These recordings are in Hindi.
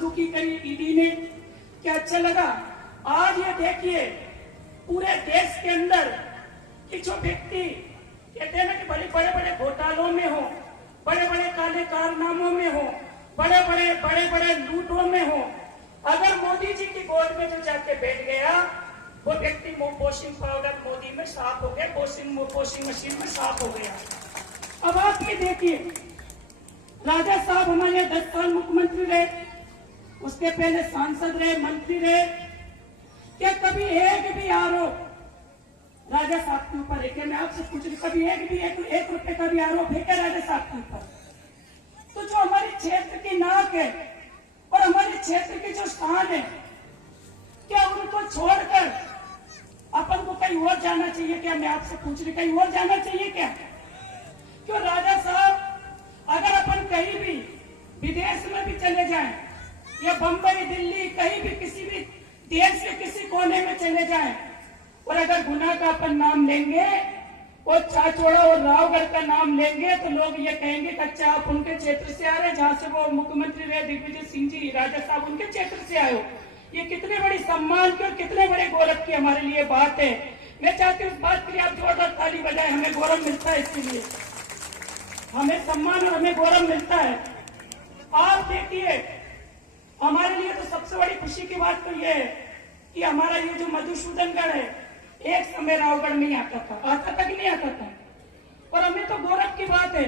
बदसलूकी करी ईडी ने, क्या अच्छा लगा? आज ये देखिए पूरे देश के अंदर कि जो व्यक्ति कहते हैं ना कि बड़े बड़े घोटालों में हो, बड़े बड़े काले कारनामों में हो, बड़े बड़े लूटों में हो, अगर मोदी जी की गोद में जो जाके बैठ गया वो व्यक्ति वॉशिंग पाउडर मोदी में साफ हो गया, वॉशिंग मशीन में साफ हो गया। अब आप ये देखिए, राजा साहब हमारे 10 साल मुख्यमंत्री रहे, उसके पहले सांसद रहे, मंत्री रहे। क्या कभी एक भी आरोप राजा साहब के ऊपर है? मैं आपसे पूछ रही, कभी एक रुपए का भी आरोप है क्या राजा साहब के ऊपर? तो जो हमारे क्षेत्र की नाक है और हमारे क्षेत्र की जो शान है, क्या उनको छोड़कर अपन को कहीं और जाना चाहिए क्या? मैं आपसे पूछ रही, कहीं और जाना चाहिए क्या? क्यों राजा साहब, अगर अपन कहीं भी विदेश में भी चले जाएं या बंबई, दिल्ली, कहीं भी किसी भी देश के किसी कोने में चले जाएं और अगर गुना का अपन नाम लेंगे और चाचौड़ा और रावगढ़ का नाम लेंगे तो लोग ये कहेंगे कि अच्छा आप उनके क्षेत्र से आ रहे हैं जहां से वो मुख्यमंत्री रहे दिग्विजय सिंह जी, राजा साहब उनके क्षेत्र से आए हो। ये कितने बड़ी सम्मान की और कितने बड़े गौरव की हमारे लिए बात है। मैं चाहती हूँ इस बात के लिए आप जोरदार ताली बजाएं, हमें गौरव मिलता है, इसके लिए हमें सम्मान और हमें गौरव मिलता है। आप देखिए, हमारे लिए तो सबसे बड़ी खुशी की बात तो यह है कि हमारा ये जो मधुसूदनगढ़ है, एक समय रावगढ़ नहीं आता था कि नहीं आता था, और हमें तो गौरव की बात है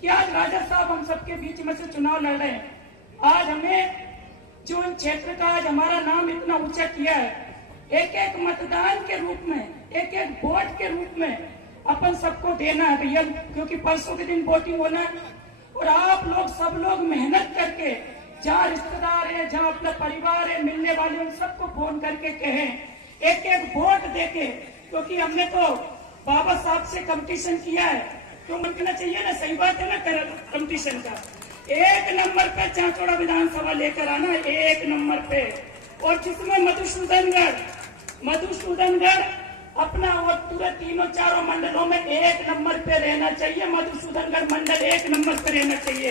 कि आज राजा साहब हम सबके बीच में से चुनाव लड़ रहे हैं। आज हमें जो क्षेत्र का आज हमारा नाम इतना ऊंचा किया है, एक एक मतदान के रूप में, एक एक वोट के रूप में अपन सबको देना है भैया, क्योंकि परसों के दिन वोटिंग होना है। और आप लोग सब लोग मेहनत करके, जहाँ रिश्तेदार है, जहाँ अपना परिवार है, मिलने वाले उन सबको फोन करके कहें एक एक वोट देके, क्योंकि हमने तो बाबा साहब से कंपटीशन किया है, क्यों बनना चाहिए ना, सही बात है ना कंपटीशन का। 1 नंबर पे चाचौड़ा विधानसभा लेकर आना, 1 नंबर पे, और जिसमें मधुसूदनगढ़ अपना और पूरे तीनों चारों मंडलों में 1 नंबर पे रहना चाहिए। मधुसूदनगढ़ मंडल 1 नंबर पे रहना चाहिए।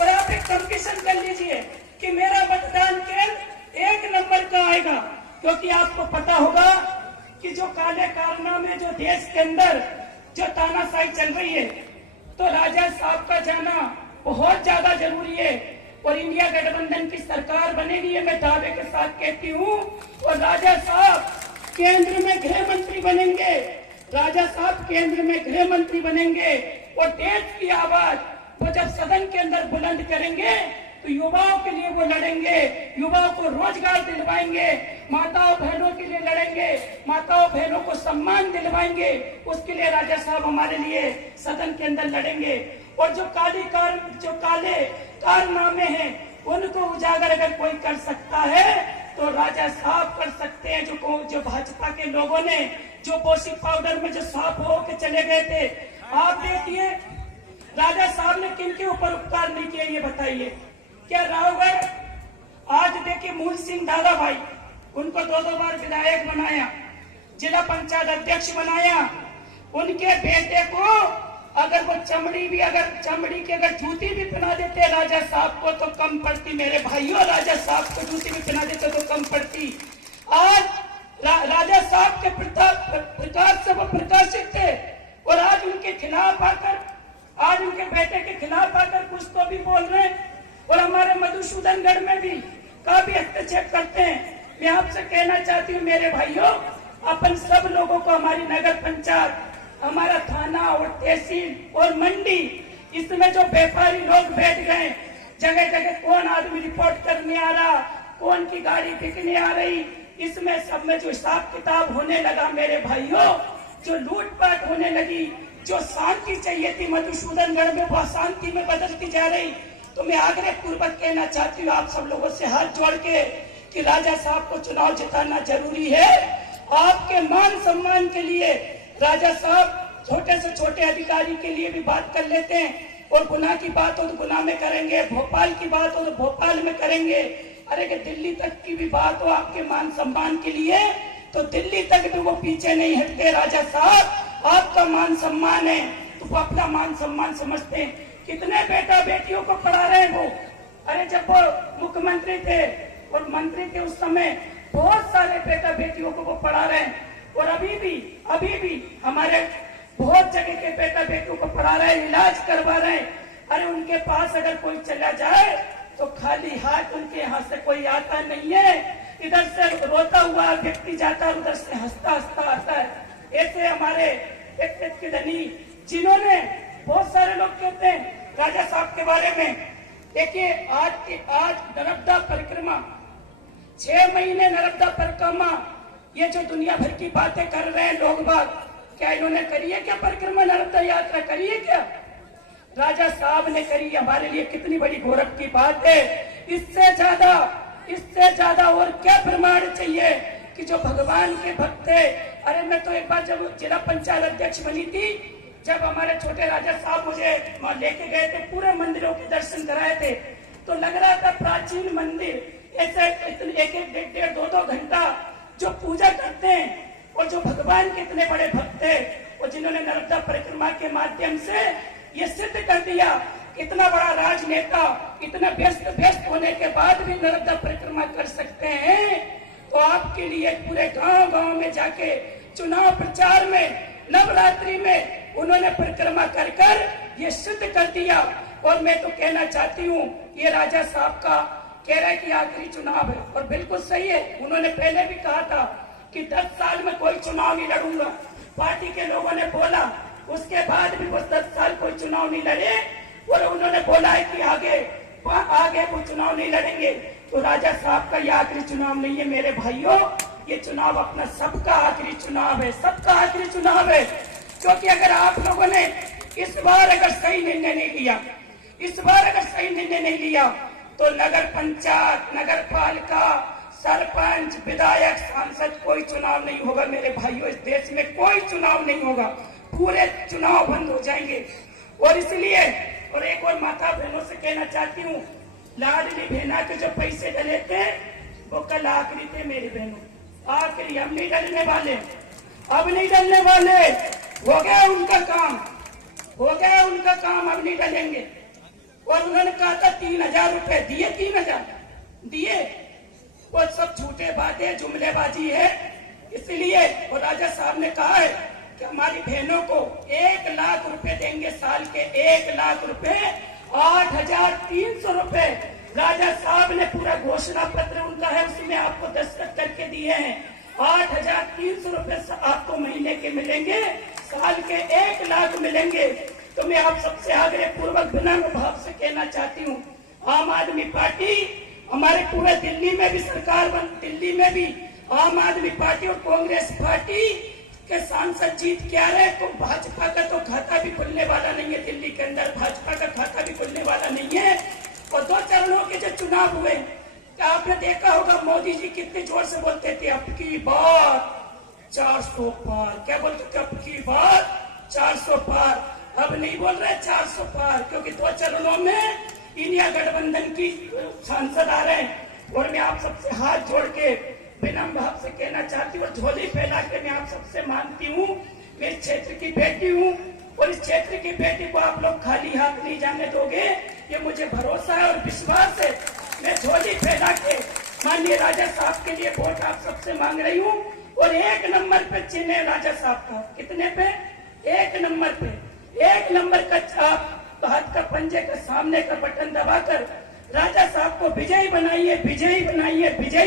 और आप एक कंपटीशन कर लीजिए कि मेरा मतदान केंद्र 1 नंबर का आएगा, क्योंकि आपको पता होगा कि जो काले कारनामे जो देश के अंदर जो तानाशाही चल रही है, तो राजा साहब का जाना बहुत ज्यादा जरूरी है। और इंडिया गठबंधन की सरकार बनेगी, ये मैं दावे के साथ कहती हूँ। और राजा साहब केंद्र में गृह मंत्री बनेंगे, राजा साहब केंद्र में गृह मंत्री बनेंगे, और देश की आवाज वो जब सदन के अंदर बुलंद करेंगे तो युवाओं के लिए वो लड़ेंगे, युवाओं को रोजगार दिलवाएंगे, माताओं बहनों के लिए लड़ेंगे, माताओं बहनों को सम्मान दिलवाएंगे। उसके लिए राजा साहब हमारे लिए सदन के अंदर लड़ेंगे। और जो काले कारनामे हैं उनको उजागर अगर कोई कर सकता है तो राजा साहब कर सकते हैं। जो भाजपा के लोगों ने जो वॉशिंग पाउडर में जो साफ हो के चले गए थे, आप देखिए राजा साहब ने किन के ऊपर उपकार नहीं किया, ये बताइए। क्या रावगढ़ आज देखिए मूल सिंह दादा भाई, उनको 2 बार विधायक बनाया, जिला पंचायत अध्यक्ष बनाया। उनके बेटे को अगर वो चमड़ी की अगर जूती भी पहना देते राजा साहब को तो कम पड़ती। मेरे भाइयों, राजा साहब को जूती भी पहना देते तो कम पड़ती। आज राजा साहब के प्रकाश से वो प्रकाशित थे, और आज उनके खिलाफ आकर, आज उनके बेटे के खिलाफ आकर कुछ तो भी बोल रहे हैं, और हमारे मधुसूदनगढ़ में भी काफी हस्तक्षेप करते हैं। मैं आपसे कहना चाहती हूँ मेरे भाइयों, अपन सब लोगों को, हमारी नगर पंचायत, हमारा थाना और तहसील और मंडी, इसमें जो व्यापारी लोग बैठ गए, जगह जगह कौन आदमी रिपोर्ट करने आ रहा, कौन की गाड़ी बिकने आ रही, इसमें सब में जो हिसाब किताब होने लगा मेरे भाइयों, जो लूटपाट होने लगी, जो शांति चाहिए थी मधुसूदनगढ़ में, वह शांति में बदलती जा रही। तो मैं आग्रह पूर्वक कहना चाहती हूँ आप सब लोगों से हाथ जोड़ के कि राजा साहब को चुनाव जिताना जरूरी है। आपके मान सम्मान के लिए राजा साहब छोटे से छोटे अधिकारी के लिए भी बात कर लेते हैं, और गुना की बात हो तो गुना में करेंगे, भोपाल की बात हो तो भोपाल में करेंगे, अरे कि दिल्ली तक की भी बात हो आपके मान सम्मान के लिए तो दिल्ली तक भी वो पीछे नहीं हटते। राजा साहब आपका मान सम्मान है तो वो अपना मान सम्मान समझते हैं। कितने बेटा बेटियों को पढ़ा रहे हैं वो, अरे जब वो मुख्यमंत्री थे और मंत्री थे उस समय बहुत सारे बेटा बेटियों को वो पढ़ा रहे हैं, और अभी भी हमारे बहुत जगह के बेटा बेटियों को पढ़ा रहे हैं, इलाज करवा रहे हैं। अरे उनके पास अगर कोई चला जाए तो खाली हाथ उनके यहाँ से कोई आता नहीं है। इधर से रोता हुआ व्यक्ति जाता है, उधर से हंसता हंसता आता है। ऐसे हमारे व्यक्तित्व के धनी जिन्होंने, बहुत सारे लोग कहते हैं राजा साहब के बारे में, देखिए आज नर्मदा परिक्रमा 6 महीने नर्मदा परिक्रमा, ये जो दुनिया भर की बातें कर रहे हैं लोग बाग, क्या इन्होंने करी है क्या परिक्रमा, नर्मदा यात्रा करी है क्या? राजा साहब ने करी। हमारे लिए कितनी बड़ी गौरव की बात है। इससे ज्यादा और क्या प्रमाण चाहिए कि जो भगवान के भक्त थे। अरे मैं तो एक बार जब जिला पंचायत अध्यक्ष बनी थी, जब हमारे छोटे राजा साहब मुझे वहां लेके गए थे, पूरे मंदिरों के दर्शन कराए थे, तो लग रहा था प्राचीन मंदिर। ऐसे एक 1.5-2 घंटा जो पूजा करते हैं और जो भगवान के इतने बड़े भक्त थे, और जिन्होंने नर्मदा परिक्रमा के माध्यम से ये सिद्ध कर दिया, इतना बड़ा राजनेता इतना व्यस्त होने के बाद भी नर्मदा परिक्रमा कर सकते हैं, तो आपके लिए पूरे गांव में जाके चुनाव प्रचार में नवरात्रि में उन्होंने परिक्रमा कर ये सिद्ध कर दिया। और मैं तो कहना चाहती हूँ, ये राजा साहब का कह रहे कि आखिरी चुनाव है, और बिल्कुल सही है। उन्होंने पहले भी कहा था कि 10 साल में कोई चुनाव नहीं लड़ूंगा। पार्टी के लोगों ने बोला, उसके बाद भी वो 10 साल कोई चुनाव नहीं लड़े, और उन्होंने बोला है कि आगे वो चुनाव नहीं लड़ेंगे। तो राजा साहब का ये आखिरी चुनाव नहीं है मेरे भाइयों, ये चुनाव अपना सबका आखिरी चुनाव है, सबका आखिरी चुनाव है। क्योंकि अगर आप लोगों ने इस बार अगर सही निर्णय नहीं लिया, तो नगर पंचायत, नगर पालिका, सरपंच, विधायक, सांसद, कोई चुनाव नहीं होगा मेरे भाइयों। इस देश में कोई चुनाव नहीं होगा, पूरे चुनाव बंद हो जाएंगे। और इसलिए और एक और माता बहनों से कहना चाहती हूँ, लाडली बहना के जो पैसे डले थे वो कल आखिरी थे मेरी बहनों, आखिरी। हम नहीं डलने वाले, अब नहीं डलने वाले, हो गया उनका काम, अब नहीं डलेंगे। और उन्होंने कहा था 3,000 रुपए दिए, 3,000 दिए, वो सब झूठे बातें जुमलेबाजी है। इसलिए और राजा साहब ने कहा है कि हमारी बहनों को 1 लाख रुपए देंगे, साल के 1 लाख रुपए, 8,300 रुपए राजा साहब ने पूरा घोषणा पत्र उनका है, उसमें आपको दस्तखत करके दिए हैं। 8,300 रुपए आपको महीने के मिलेंगे, साल के 1 लाख मिलेंगे। तो मैं आप सबसे आग्रह पूर्वक विनम्र भाव से कहना चाहती हूँ, आम आदमी पार्टी हमारे पूरे दिल्ली में भी सरकार दिल्ली में भी आम आदमी पार्टी और कांग्रेस पार्टी के सांसद जीत के आ रहे हैं, तो भाजपा का तो खाता भी खुलने वाला नहीं है। दिल्ली के अंदर भाजपा का खाता भी खुलने वाला नहीं है। और 2 चरणों के जो चुनाव हुए, क्या आपने देखा होगा मोदी जी कितने जोर से बोलते थे, अब की बार 400 पार, क्या बोलते थे, अब की बार 400 पार। अब नहीं बोल रहे 400 पार, क्योंकि 2 चरणों में इंडिया गठबंधन की सांसद आ रहे हैं। और मैं आप सबसे हाथ जोड़ के विनम्र भाव से कहना चाहती हूँ, और झोली फैला के मैं आप सबसे मांगती हूँ, मैं इस क्षेत्र की बेटी हूँ, और इस क्षेत्र की बेटी को आप लोग खाली हाथ नहीं जाने दोगे, ये मुझे भरोसा है और विश्वास है। मैं झोली फैला के माननीय राजा साहब के लिए वोट आप सबसे मांग रही हूँ, और 1 नंबर पे चिन्ह राजा साहब का। कितने पे? 1 नंबर पे। 1 नंबर का हाथ का पंजे का सामने का बटन दबाकर राजा साहब को विजयी बनाइए, विजयी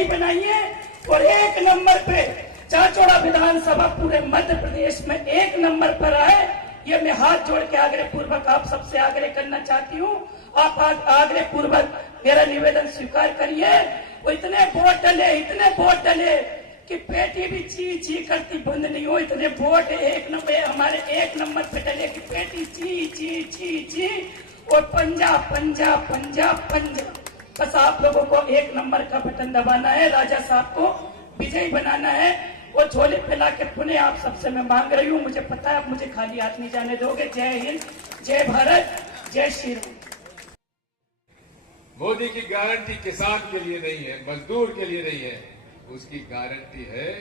बनाइए। और 1 नंबर पे चाचौड़ा विधानसभा पूरे मध्य प्रदेश में 1 नंबर पर आए, ये मैं हाथ जोड़ के आग्रह पूर्वक आप सबसे आग्रह करना चाहती हूँ। आप आग्रह पूर्वक मेरा निवेदन स्वीकार करिए। वो इतने वोट डले कि पेटी भी ची ची करती बंद नहीं हो। इतने वोट 1 नंबर हमारे 1 नंबर पे डले कि पेटी ची ची ची ची, और पंजा। बस आप लोगों को 1 नंबर का बटन दबाना है, राजा साहब को विजयी बनाना है। और झोले फैला के पुनः आप सबसे मैं मांग रही हूँ, मुझे पता है आप मुझे खाली हाथ नहीं जाने दोगे। जय हिंद, जय भारत, जय श्री राम। मोदी की गारंटी किसान के लिए नहीं है, मजदूर के लिए नहीं है, उसकी गारंटी है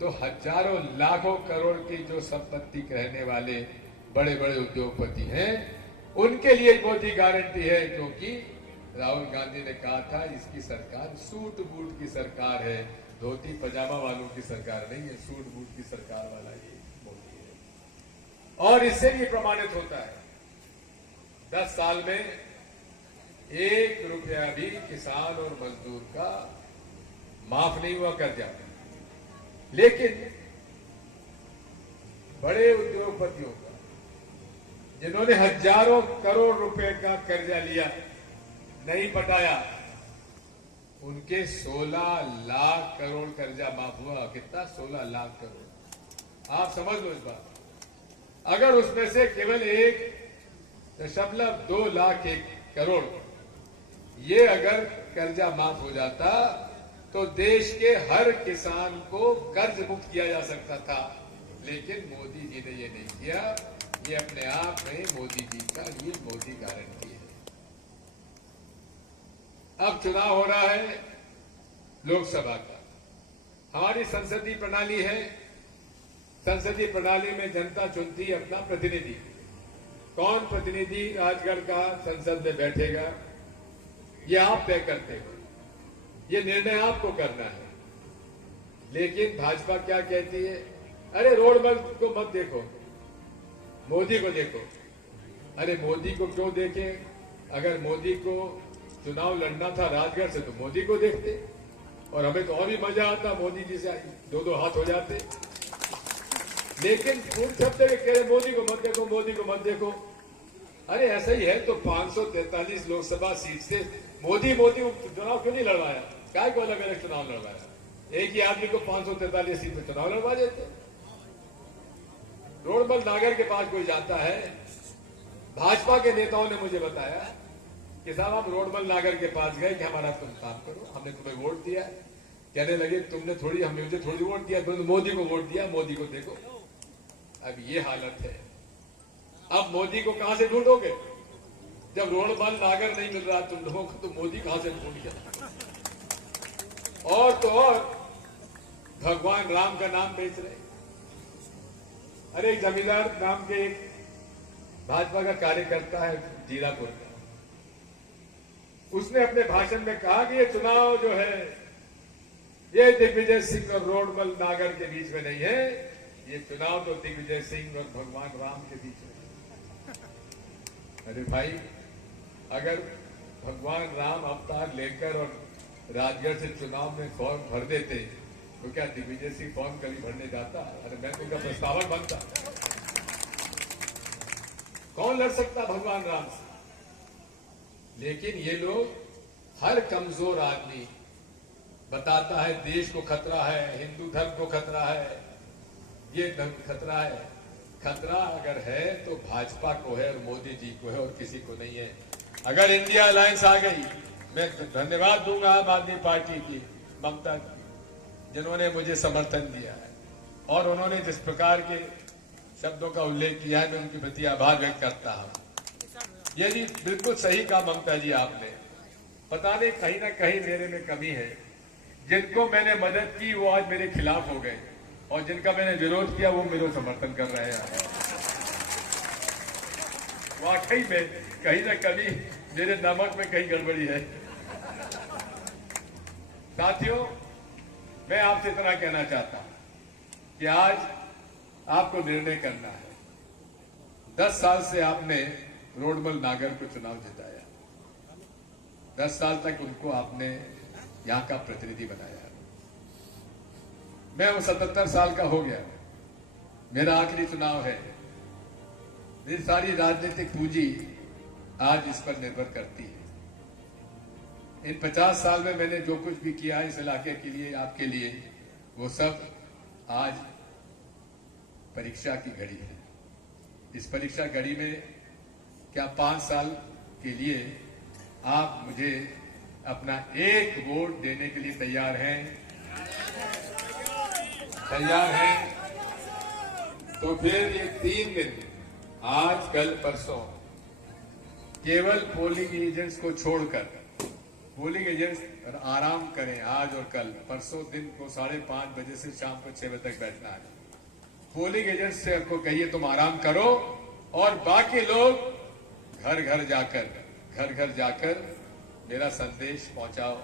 तो हजारों लाखों करोड़ की जो संपत्ति कहने वाले बड़े बड़े उद्योगपति हैं, उनके लिए मोदी गारंटी है। क्योंकि राहुल गांधी ने कहा था इसकी सरकार सूट बूट की सरकार है, धोती पजामा वालों की सरकार नहीं है, सूट बूट की सरकार वाला ये मोदी है। और इससे भी प्रमाणित होता है 10 साल में 1 रुपया भी किसान और मजदूर का माफ नहीं हुआ कर्जा। लेकिन बड़े उद्योगपतियों का, जिन्होंने हजारों करोड़ रुपए का कर्जा लिया, नहीं पटाया, उनके 16 लाख करोड़ कर्जा माफ हुआ। कितना? 16 लाख करोड़। आप समझ लो इस बात। अगर उसमें से केवल 1.2 लाख करोड़ ये अगर कर्जा माफ हो जाता तो देश के हर किसान को कर्ज मुक्त किया जा सकता था। लेकिन मोदी जी ने ये नहीं किया। ये अपने आप में मोदी जी का ये मोदी गारंटी है। अब चुनाव हो रहा है लोकसभा का। हमारी संसदीय प्रणाली है। संसदीय प्रणाली में जनता चुनती है अपना प्रतिनिधि। कौन प्रतिनिधि राजगढ़ का संसद में बैठेगा ये आप तय करते हो, ये निर्णय आपको करना है। लेकिन भाजपा क्या कहती है? अरे रोड को मत देखो, मोदी को देखो। अरे मोदी को क्यों देखें? अगर मोदी को चुनाव लड़ना था राजगढ़ से तो मोदी को देखते, और हमें तो और भी मजा आता, मोदी जी से 2-2 हाथ हो जाते। लेकिन फूट छपते हुए कह रहे मोदी को मत देखो, मोदी को मत देखो। अरे ऐसा ही है तो 543 लोकसभा सीट से मोदी चुनाव क्यों नहीं लड़वाया? क्या को अलग अलग चुनाव लड़वाया? एक ही आदमी को 543 सीट में चुनाव लड़वा देते। रोडमल नागर के पास कोई जाता है, भाजपा के नेताओं ने मुझे बताया कि साहब आप रोडमल नागर के पास गए कि हमारा तुम काम करो, हमने तुम्हें वोट दिया। कहने लगे तुमने थोड़ी, हमने मुझे थोड़ी वोट दिया, तुमने मोदी को वोट दिया, मोदी को देखो। अब ये हालत है। अब मोदी को कहां से ढूंढोगे? जब रोडमल नागर नहीं मिल रहा तुम लोगों को, तो मोदी कहां से ढूंढोगे? और तो और भगवान राम का नाम बेच रहे। अरे एक जमींदार नाम के एक भाजपा का कार्यकर्ता है जीरापुर का, उसने अपने भाषण में कहा कि ये चुनाव जो है ये दिग्विजय सिंह और रोडमल नागर के बीच में नहीं है, ये चुनाव तो दिग्विजय सिंह और भगवान राम के बीच में। अरे भाई, अगर भगवान राम अवतार लेकर और राजगढ़ से चुनाव में फॉर्म भर देते तो क्या दिग्विजय सिंह फॉर्म कभी भरने जाता? अरे मैं तो इनका प्रस्तावक बनता। कौन लड़ सकता भगवान राम से? लेकिन ये लोग, हर कमजोर आदमी बताता है देश को खतरा है, हिंदू धर्म को खतरा है, ये धर्म खतरा है। खतरा अगर है तो भाजपा को है और मोदी जी को है और किसी को नहीं है। अगर इंडिया अलायंस आ गई, मैं धन्यवाद दूंगा आम आदमी पार्टी की, ममता की, जिन्होंने मुझे समर्थन दिया है और उन्होंने जिस प्रकार के शब्दों का उल्लेख किया है, मैं उनके प्रति आभार व्यक्त करता हूं। ये जी बिल्कुल सही कहा ममता जी आपने। पता नहीं कहीं ना कहीं मेरे में कमी है। जिनको मैंने मदद की वो आज मेरे खिलाफ हो गए, और जिनका मैंने विरोध किया वो मेरा समर्थन कर रहे हैं। वाकई में कहीं ना कहीं मेरे नमक में कहीं गड़बड़ी है। साथियों, मैं आपसे इतना कहना चाहता हूं कि आज आपको निर्णय करना है। 10 साल से आपने रोडमल नागर को चुनाव जिताया, 10 साल तक उनको आपने यहां का प्रतिनिधि बनाया। मैं 77 साल का हो गया, मेरा आखिरी चुनाव है। मेरी सारी राजनीतिक पूंजी आज इस पर निर्भर करती है। इन 50 साल में मैंने जो कुछ भी किया इस इलाके के लिए, आपके लिए, वो सब आज परीक्षा की घड़ी है। इस परीक्षा घड़ी में क्या 5 साल के लिए आप मुझे अपना एक वोट देने के लिए तैयार हैं? तैयार हैं? तो फिर ये 3 दिन, आज कल परसों, केवल पोलिंग एजेंट्स को छोड़कर, पोलिंग एजेंट्स आराम करें आज और कल। परसों दिन को 5:30 बजे से शाम को 6 बजे तक बैठना है। पोलिंग एजेंट्स से आपको कहिए तुम आराम करो, और बाकी लोग घर घर जाकर मेरा संदेश पहुंचाओ,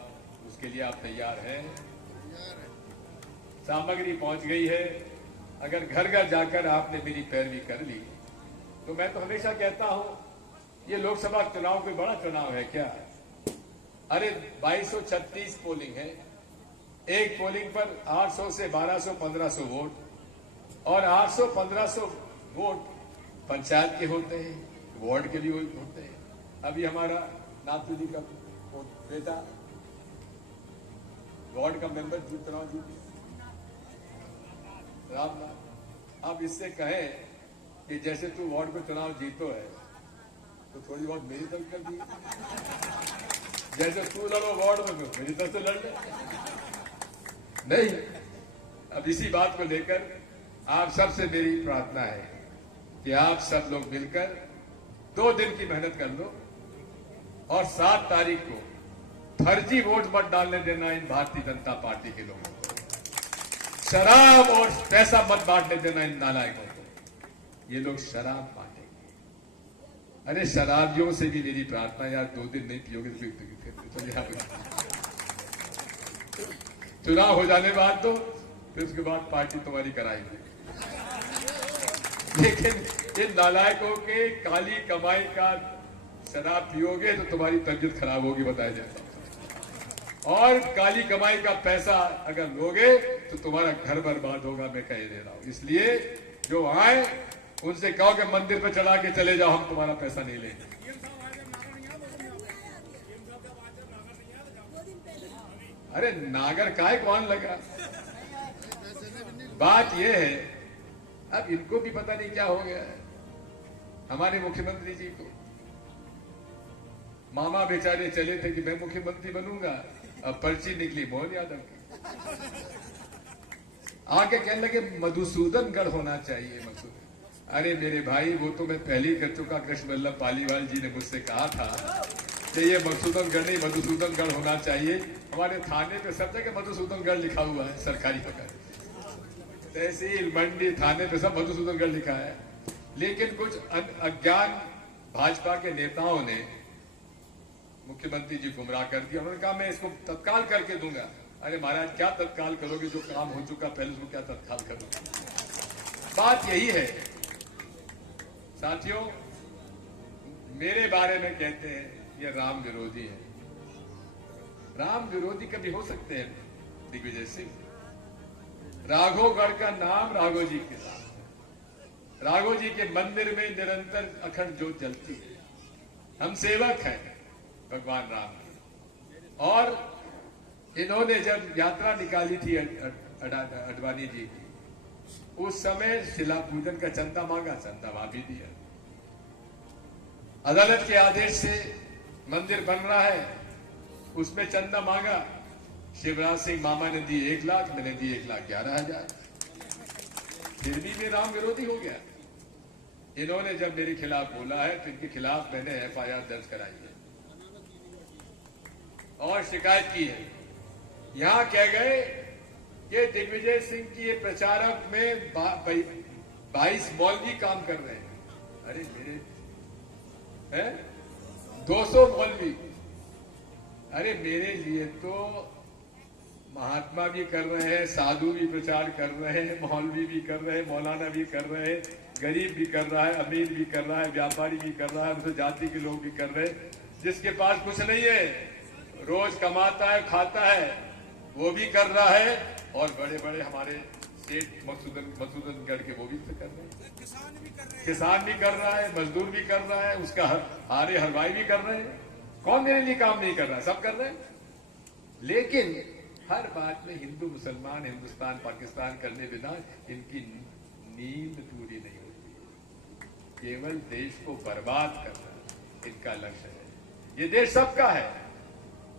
उसके लिए आप तैयार हैं? सामग्री पहुंच गई है। अगर घर घर जाकर आपने मेरी पैरवी कर ली तो मैं तो हमेशा कहता हूं ये लोकसभा चुनाव कोई बड़ा चुनाव है क्या? अरे 2236 पोलिंग है, एक पोलिंग पर 800 से 1200 1500 वोट और 800 1500 वोट पंचायत के होते हैं, वार्ड के भी होते हैं। अभी हमारा नाथू जी का बेटा वार्ड का मेंबर चुनाव जीते राम। अब इससे कहें कि जैसे तू वार्ड को चुनाव जीतो है तो थोड़ी बहुत मेरी तरफ कर दी, जैसे तू लड़ो वार्ड में मेरी तरफ से लड़ ले। नहीं, अब इसी बात को लेकर आप सबसे मेरी प्रार्थना है कि आप सब लोग मिलकर 2 दिन की मेहनत कर लो और 7 तारीख को फर्जी वोट मत डालने देना इन भारतीय जनता पार्टी के लोगों को। शराब और पैसा मत बांटने देना इन नालायकों को। ये लोग शराब बांटेंगे। अरे शराबियों से भी मेरी प्रार्थना, यार 2 दिन नहीं पियोगे तो चुनाव हो जाने बाद तो फिर उसके बाद पार्टी तुम्हारी कराएगी। लेकिन इन नालायकों के काली कमाई का शराब पियोगे तो तुम्हारी तबीयत खराब होगी, बताया जाता है। और काली कमाई का पैसा अगर लोगे तो तुम्हारा घर बर्बाद होगा, मैं कह दे रहा हूं। इसलिए जो आए उनसे कहो कि मंदिर पर चढ़ा के चले जाओ, हम तुम्हारा पैसा नहीं लेंगे। अरे नागर काय कौन लगा? बात यह है, अब इनको भी पता नहीं क्या हो गया है। हमारे मुख्यमंत्री जी को मामा बेचारे चले थे कि मैं मुख्यमंत्री बनूंगा, अब पर्ची निकली मोहन यादव की। आके कहने लगे मधुसूदनगढ़ होना चाहिए। मधुसूदन, अरे मेरे भाई वो तो मैं पहले ही कर चुका। कृष्ण वल्लभ पालीवाल जी ने मुझसे कहा था कि ये मधुसूदनगढ़ नहीं मधुसूदनगढ़ होना चाहिए। हमारे थाने पे सब जगह मधुसूदनगढ़ लिखा हुआ है, सरकारी पकड़, तहसील मंडी थाने पे सब मधुसूदनगढ़ लिखा है। लेकिन कुछ अज्ञान भाजपा के नेताओं ने मुख्यमंत्री जी गुमराह कर दिया। उन्होंने कहा मैं इसको तत्काल करके दूंगा। अरे महाराज क्या तत्काल करोगे, जो काम हो चुका पहले उसको क्या तत्काल करोगे? बात यही है साथियों। मेरे बारे में कहते हैं ये राम विरोधी है। राम विरोधी कभी हो सकते हैं दिग्विजय सिंह? राघोगढ़ का नाम राघो जी के साथ, राघो जी के मंदिर में निरंतर अखंड ज्योत जलती है। हम सेवक हैं भगवान राम की। और इन्होंने जब यात्रा निकाली थी अडवाणी जी की, उस समय शिला पूजन का चंदा मांगा, चंदा वहां भी दिया। अदालत के आदेश से मंदिर बन रहा है, उसमें चंदा मांगा। शिवराज सिंह मामा ने दी 1 लाख, मैंने दी 1,11,000। फिर भी मैं राम विरोधी हो गया। इन्होंने जब मेरे खिलाफ बोला है तो इनके खिलाफ मैंने FIR दर्ज कराई है और शिकायत की है। यहां कह गए कि दिग्विजय सिंह की ये प्रचारक में 22 मौलवी काम कर रहे हैं। अरे मेरे हैं 200 मौलवी। अरे मेरे लिए तो महात्मा भी कर रहे हैं, साधु भी प्रचार कर रहे हैं, मौलवी भी कर रहे हैं, मौलाना भी कर रहे हैं, गरीब भी कर रहा है, अमीर भी कर रहा है, व्यापारी भी कर रहा है, उनसे जाति के लोग भी कर रहे हैं। जिसके पास कुछ नहीं है, रोज कमाता है खाता है, वो भी कर रहा है। और बड़े बड़े हमारे स्टेट मधुसूदनगढ़ के वो भी कर रहे हैं, किसान भी कर रहा है, मजदूर भी कर रहा है, उसका हारे हलवाई भी कर रहे हैं। कौन मेरे लिए काम नहीं कर रहा है? सब कर रहे हैं। लेकिन हर बात में हिंदू मुसलमान, हिंदुस्तान पाकिस्तान करने बिना इनकी नींद पूरी नहीं होती। केवल देश को बर्बाद करना इनका लक्ष्य है। ये देश सबका है।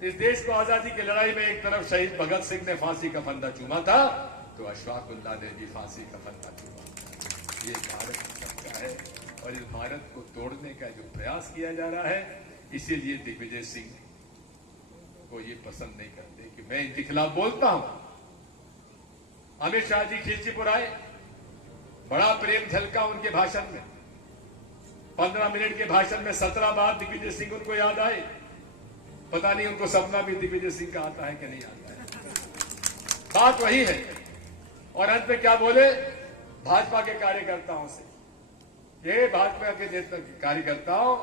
इस देश को आजादी की लड़ाई में एक तरफ शहीद भगत सिंह ने फांसी का फंदा चूमा था, तो अशफाकुल्लाह ने भी फांसी का फंदा चूमा। ये भारत सबका है और इस भारत को तोड़ने का जो प्रयास किया जा रहा है, इसीलिए दिग्विजय सिंह को ये पसंद नहीं करते कि मैं इनके खिलाफ बोलता हूं। अमित शाह जी खिलचीपुर आए, बड़ा प्रेम झलका उनके भाषण में। 15 मिनट के भाषण में 17 बार दिग्विजय सिंह उनको याद आए। पता नहीं उनको सपना भी दिग्विजय सिंह का आता है कि नहीं आता है। बात वही है। और अंत में क्या बोले भाजपा के कार्यकर्ताओं से, ये भाजपा के कार्यकर्ताओं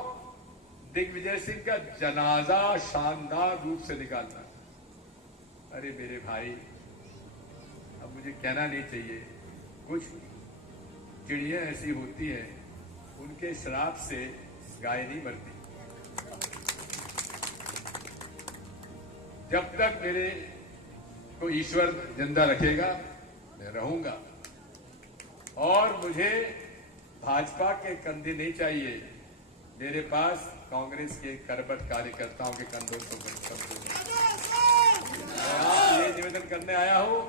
दिग्विजय सिंह का जनाजा शानदार रूप से निकालना। अरे मेरे भाई, अब मुझे कहना नहीं चाहिए, कुछ चिड़ियां ऐसी होती हैं, उनके श्राप से गाय नहीं मरती। जब तक मेरे को ईश्वर जिंदा रखेगा मैं रहूंगा, और मुझे भाजपा के कंधे नहीं चाहिए, मेरे पास कांग्रेस के करबट कार्यकर्ताओं के कंधों को मैं ये निवेदन करने आया हूं।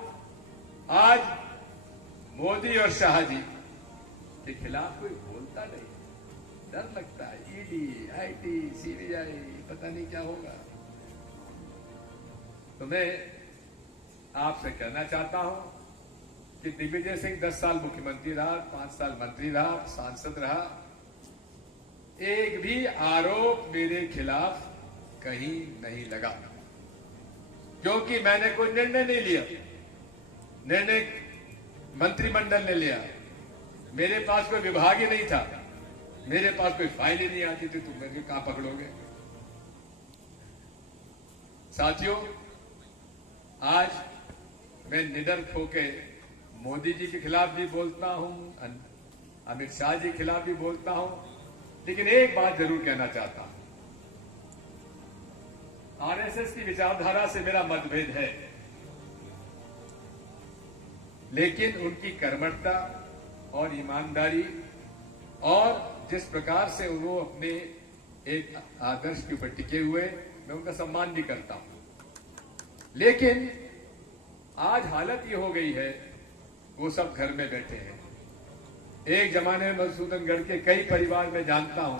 आज मोदी और शाह जी के खिलाफ कोई बोलता नहीं, डर लगता है। ईडी, आईटी, सीबीआई, पता नहीं क्या होगा। तो मैं आपसे कहना चाहता हूं कि दिग्विजय सिंह 10 साल मुख्यमंत्री रहा, 5 साल मंत्री रहा, सांसद रहा, एक भी आरोप मेरे खिलाफ कहीं नहीं लगा, क्योंकि मैंने कोई निर्णय नहीं लिया। निर्णय मंत्रिमंडल ने लिया। मेरे पास कोई विभाग ही नहीं था, मेरे पास कोई फाइल ही नहीं आती थी, तुम मेरे कहां पकड़ोगे। साथियों, आज मैं निडर होकर मोदी जी के खिलाफ भी बोलता हूं, अमित शाह जी के खिलाफ भी बोलता हूं, लेकिन एक बात जरूर कहना चाहता हूं। आरएसएस की विचारधारा से मेरा मतभेद है, लेकिन उनकी कर्मठता और ईमानदारी और जिस प्रकार से वो अपने एक आदर्श के ऊपर टिके हुए, मैं उनका सम्मान भी करता हूं। लेकिन आज हालत ये हो गई है, वो सब घर में बैठे हैं। एक जमाने में मधुसूदनगढ़ के कई परिवार में जानता हूं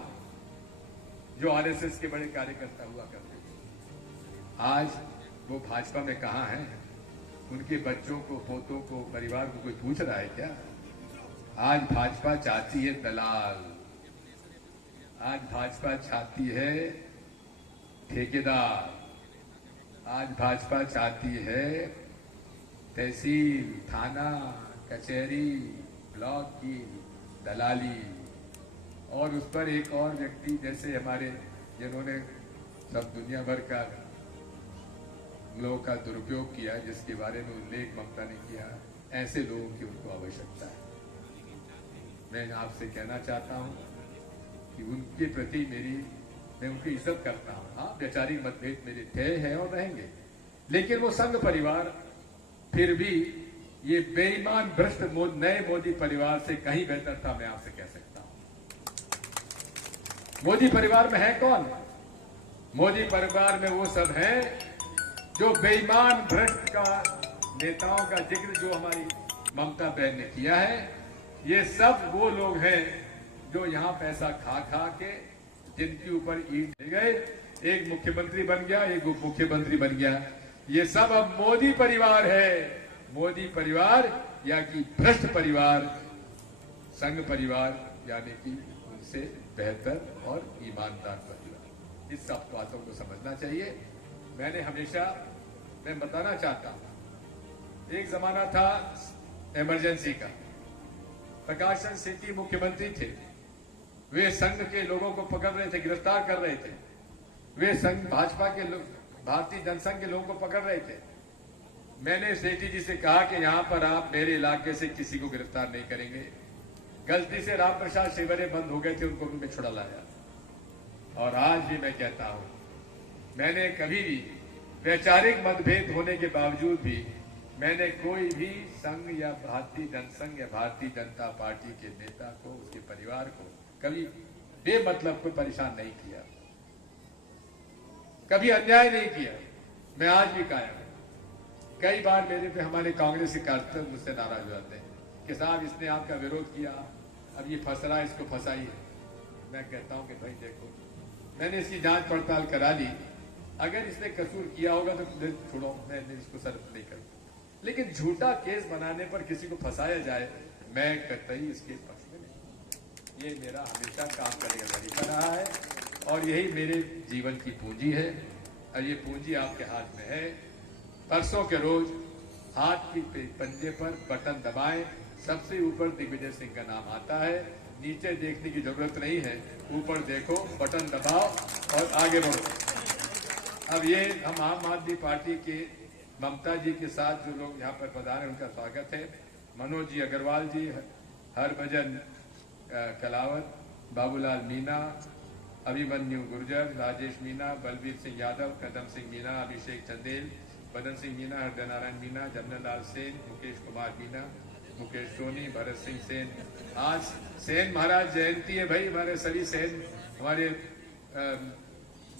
जो आरएसएस के बड़े कार्यकर्ता हुआ करते थे। आज वो भाजपा में कहां हैं? उनके बच्चों को, पोतों को, परिवार को कोई पूछ रहा है क्या? आज भाजपा चाहती है दलाल, आज भाजपा चाहती है ठेकेदार, आज भाजपा चाहती है तहसील, थाना, कचहरी, ब्लॉक की दलाली, और उस पर एक और व्यक्ति जैसे हमारे जिन्होंने सब दुनिया भर का लोगों का दुरुपयोग किया, जिसके बारे में उल्लेख ममता ने किया, ऐसे लोगों की उनको आवश्यकता है। मैं आपसे कहना चाहता हूं कि उनके प्रति मैं उनकी इज्जत करता हूं। हाँ, वैचारिक मतभेद मेरे थे, हैं और रहेंगे, लेकिन वो संघ परिवार फिर भी ये बेईमान भ्रष्ट नए मोदी परिवार से कहीं बेहतर था, मैं आपसे कह सकता हूं। मोदी परिवार में है कौन? मोदी परिवार में वो सब हैं जो बेईमान भ्रष्ट का नेताओं का जिक्र जो हमारी ममता बहन ने किया है, ये सब वो लोग हैं जो यहां पैसा खा खा के जिनके ऊपर ईंट ले गए, एक मुख्यमंत्री बन गया, एक उप मुख्यमंत्री बन गया। ये सब अब मोदी परिवार है। मोदी परिवार या कि भ्रष्ट परिवार, संघ परिवार, यानी कि उनसे बेहतर और ईमानदार परिवार। इस सब बातों को समझना चाहिए। मैं बताना चाहता हूं, एक जमाना था इमरजेंसी का। प्रकाश चंद्र सिंह मुख्यमंत्री थे, वे संघ के लोगों को पकड़ रहे थे, गिरफ्तार कर रहे थे। वे संघ भाजपा के भारतीय जनसंघ के लोगों को पकड़ रहे थे। मैंने सेठी जी से कहा कि यहां पर आप मेरे इलाके से किसी को गिरफ्तार नहीं करेंगे। गलती से राम प्रसाद शिवरे बंद हो गए थे, उनको भी मैं छुड़ा लाया। और आज भी मैं कहता हूं, मैंने कभी भी वैचारिक मतभेद होने के बावजूद भी मैंने कोई भी संघ या भारतीय जनसंघ या भारतीय जनता पार्टी के नेता को, उसके परिवार को कभी बेमतलब को परेशान नहीं किया, कभी अन्याय नहीं किया। मैं आज भी कायम हूं। कई बार मेरे पे हमारे कांग्रेस के कार्यकर्ता मुझसे नाराज हो जाते हैं कि साहब इसने आपका विरोध किया, अब ये फंस रहा है, इसको फंसाइए। मैं कहता हूं कि भाई देखो, मैंने इसकी जांच पड़ताल करा ली, अगर इसने कसूर किया होगा तो छोड़ो, मैं इसको सर्व नहीं करूंगा। लेकिन झूठा केस बनाने पर किसी को फंसाया जाए, मैं कतई इसके पक्ष में नहीं। ये मेरा हमेशा काम करने का तरीका रहा है और यही मेरे जीवन की पूंजी है। और ये पूंजी आपके हाथ में है। परसों के रोज हाथ की पंजे पर बटन दबाएं, सबसे ऊपर दिग्विजय सिंह का नाम आता है। नीचे देखने की जरूरत नहीं है, ऊपर देखो, बटन दबाओ और आगे बढ़ो। अब ये हम आम आदमी पार्टी के ममता जी के साथ जो लोग यहाँ पर पधारे उनका स्वागत है। मनोज जी अग्रवाल जी, हरभजन कलावत, बाबूलाल मीना, अभिमन्यु गुर्जर, राजेश मीना, बलबीर सिंह यादव, कदम सिंह मीना, अभिषेक चंदेल, मदन सिंह मीना, हृदय नारायण मीना, जमनालाल सेन, मुकेश कुमार मीना, मुकेश सोनी, भरत सिंह सेन। आज सेन महाराज जयंती है भाई, हमारे सभी सेन, हमारे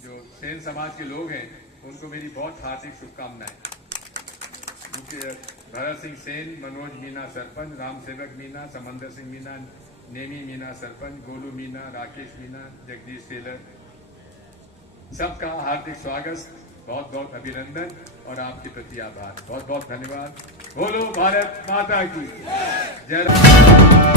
जो सेन समाज के लोग हैं उनको मेरी बहुत हार्दिक शुभकामनाएं। क्योंकि भरत सिंह सेन, मनोज मीना सरपंच, राम सेवक मीना, समंदर सिंह मीना, नेमी मीना सरपंच, गोलू मीना, राकेश मीना, जगदीश टेलर, सबका हार्दिक स्वागत, बहुत बहुत अभिनंदन और आपके प्रति आभार। बहुत बहुत धन्यवाद। बोलो भारत माता की जय।